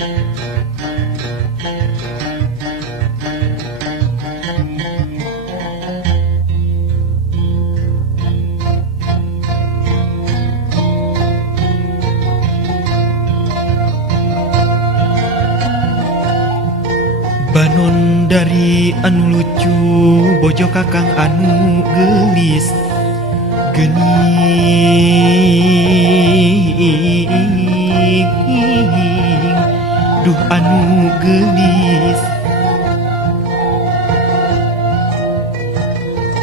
Banon dari anu lucu bojo kakang anu gelis geuning duh anu gelis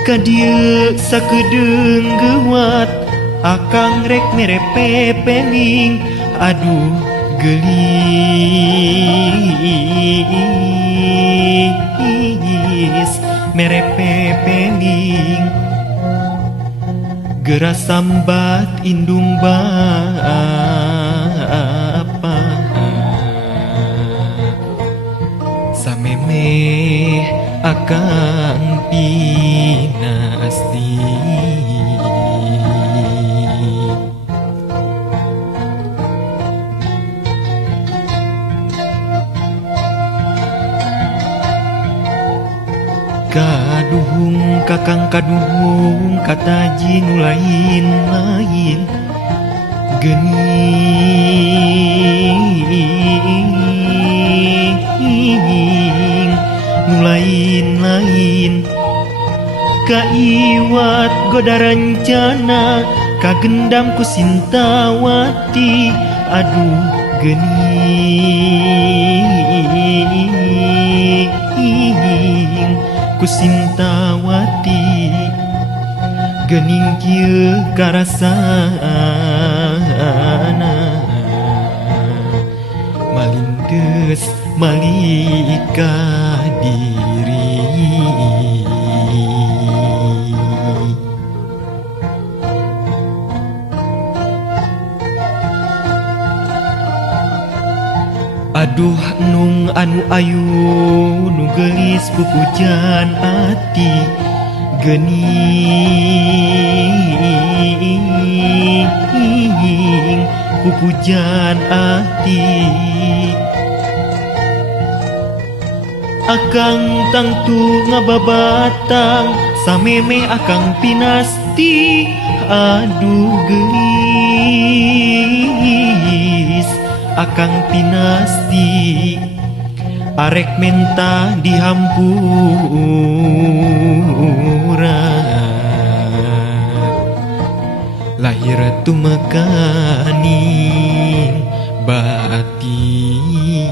ka dieu sakedeung geuwat akang rek mere pepeling aduh gelis mere pepeling geras sambat indung bapa samemeh akang pinasti kaduhung kakang kaduhung kataji nu lain-lain geuning nu lain-lain kaiwat goda rencana kagendam ku Sintawati aduh geuning ku Sintawati geuning kieu karasana malindes malika diri aduh nung anu ayu nu gelis pupujan ati geuning pupujan ati akang tangtu ngababatang samemeh akang pinasti aduh gelis akang pinasti arek menta dihampura lahir tumekaning batin